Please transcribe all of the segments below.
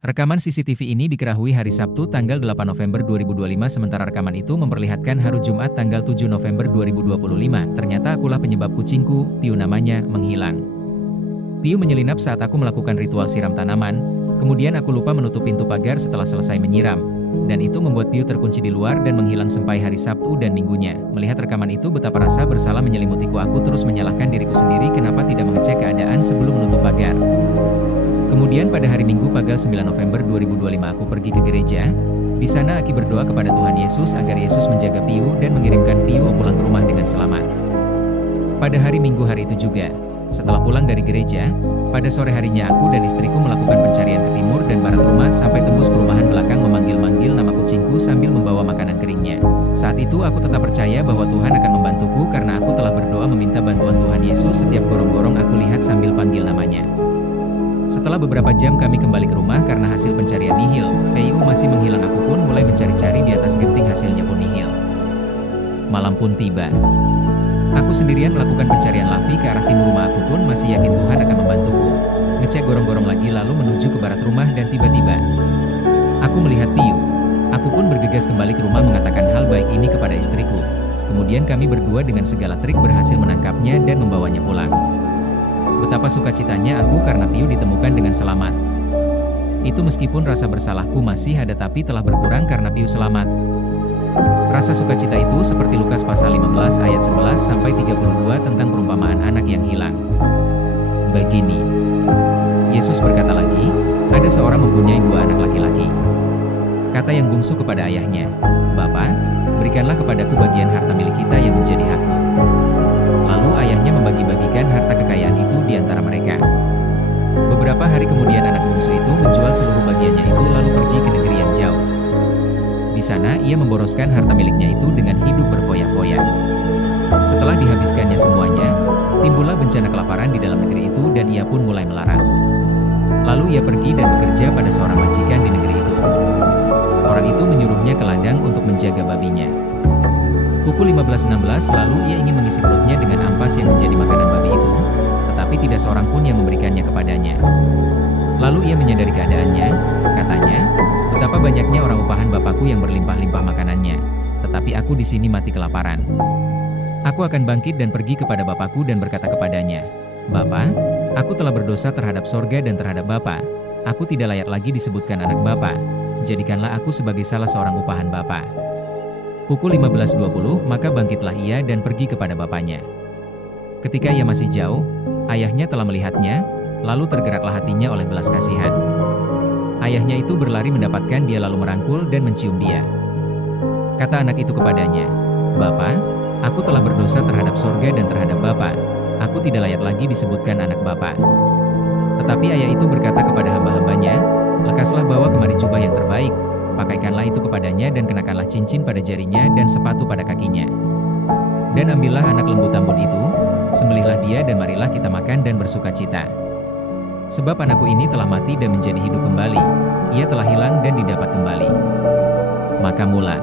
Rekaman CCTV ini diketahui hari Sabtu tanggal 8 November 2025 sementara rekaman itu memperlihatkan hari Jumat tanggal 7 November 2025. Ternyata akulah penyebab kucingku, Piu namanya, menghilang. Piu menyelinap saat aku melakukan ritual siram tanaman, kemudian aku lupa menutup pintu pagar setelah selesai menyiram. Dan itu membuat Piu terkunci di luar dan menghilang sampai hari Sabtu dan Minggunya. Melihat rekaman itu betapa rasa bersalah menyelimutiku, aku terus menyalahkan diriku sendiri kenapa tidak mengecek keadaan sebelum menutup pagar. Kemudian pada hari Minggu tanggal 9 November 2025 aku pergi ke gereja. Di sana aku berdoa kepada Tuhan Yesus agar Yesus menjaga Piu dan mengirimkan Piu pulang ke rumah dengan selamat. Pada hari Minggu hari itu juga, setelah pulang dari gereja, pada sore harinya aku dan istriku melakukan pencarian ke timur dan barat rumah sampai tembus perumahan belakang memanggil-manggil nama kucingku sambil membawa makanan keringnya. Saat itu aku tetap percaya bahwa Tuhan akan membantuku karena aku telah berdoa meminta bantuan Tuhan Yesus setiap gorong-gorong aku lihat sambil panggil namanya. Setelah beberapa jam kami kembali ke rumah karena hasil pencarian nihil, Piu masih menghilang, aku pun mulai mencari-cari di atas genting, hasilnya pun nihil. Malam pun tiba. Aku sendirian melakukan pencarian Lavi ke arah timur rumah, aku pun masih yakin Tuhan akan membantuku. Ngecek gorong-gorong lagi lalu menuju ke barat rumah dan tiba-tiba aku melihat Piu. Aku pun bergegas kembali ke rumah mengatakan hal baik ini kepada istriku. Kemudian kami berdua dengan segala trik berhasil menangkapnya dan membawanya pulang. Betapa sukacitanya aku karena Piu ditemukan dengan selamat. Itu meskipun rasa bersalahku masih ada tapi telah berkurang karena Piu selamat. Rasa sukacita itu seperti Lukas pasal 15 ayat 11 sampai 32 tentang perumpamaan anak yang hilang. Begini, Yesus berkata lagi, ada seorang mempunyai dua anak laki-laki. Kata yang bungsu kepada ayahnya, "Bapa, berikanlah kepadaku bagian harta milik kita yang menjadi hakku." Lalu ayahnya membagi-bagikan harta kekayaan itu di antara mereka. Beberapa hari kemudian anak bungsu itu menjual seluruh bagiannya itu lalu pergi ke negeri yang jauh. Di sana ia memboroskan harta miliknya itu dengan hidup berfoya-foya. Setelah dihabiskannya semuanya, timbullah bencana kelaparan di dalam negeri itu dan ia pun mulai melarat. Lalu ia pergi dan bekerja pada seorang majikan di negeri itu. Orang itu menyuruhnya ke ladang untuk menjaga babinya. Pukul 15.16 lalu ia ingin mengisi perutnya dengan ampas yang menjadi makanan babi itu, tetapi tidak seorang pun yang memberikannya kepadanya. Lalu ia menyadari keadaannya, katanya, betapa banyaknya orang upahan bapakku yang berlimpah-limpah makanannya, tetapi aku di sini mati kelaparan. Aku akan bangkit dan pergi kepada bapakku dan berkata kepadanya, Bapa, aku telah berdosa terhadap sorga dan terhadap Bapa. Aku tidak layak lagi disebutkan anak Bapa. Jadikanlah aku sebagai salah seorang upahan Bapa. Pukul 15.20 maka bangkitlah ia dan pergi kepada bapaknya. Ketika ia masih jauh, ayahnya telah melihatnya, lalu tergeraklah hatinya oleh belas kasihan. Ayahnya itu berlari mendapatkan dia lalu merangkul dan mencium dia. Kata anak itu kepadanya, Bapa, aku telah berdosa terhadap sorga dan terhadap Bapa. Aku tidak layak lagi disebutkan anak Bapa. Tetapi ayah itu berkata kepada hamba-hambanya, lekaslah bawa kemari jubah yang terbaik, pakaikanlah itu kepadanya dan kenakanlah cincin pada jarinya dan sepatu pada kakinya. Dan ambillah anak lembu tambun itu, sembelihlah dia dan marilah kita makan dan bersukacita. Sebab anakku ini telah mati dan menjadi hidup kembali, ia telah hilang dan didapat kembali. Maka mula.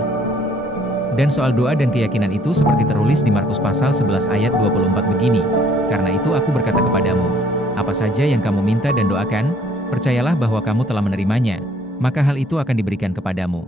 Dan soal doa dan keyakinan itu seperti tertulis di Markus pasal 11 ayat 24 begini, karena itu aku berkata kepadamu, apa saja yang kamu minta dan doakan, percayalah bahwa kamu telah menerimanya, maka hal itu akan diberikan kepadamu.